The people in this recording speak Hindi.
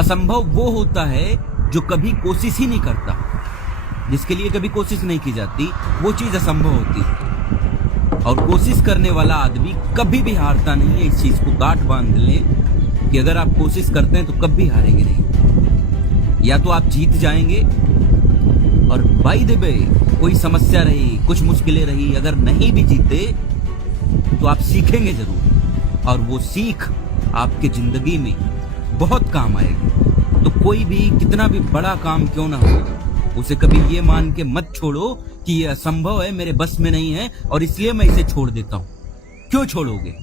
असंभव वो होता है जो कभी कोशिश ही नहीं करता। जिसके लिए कभी कोशिश नहीं की जाती वो चीज असंभव होती है। और कोशिश करने वाला आदमी कभी भी हारता नहीं है। इस चीज को गांठ बांध लें कि अगर आप कोशिश करते हैं तो कभी हारेंगे नहीं। या तो आप जीत जाएंगे, और बाय द वे कोई समस्या रही, कुछ मुश्किलें रही, अगर नहीं भी जीते तो आप सीखेंगे जरूर, और वो सीख आपके जिंदगी में बहुत काम आएगी। तो कोई भी कितना भी बड़ा काम क्यों ना हो, उसे कभी ये मान के मत छोड़ो कि ये असंभव है, मेरे बस में नहीं है और इसलिए मैं इसे छोड़ देता हूं। क्यों छोड़ोगे?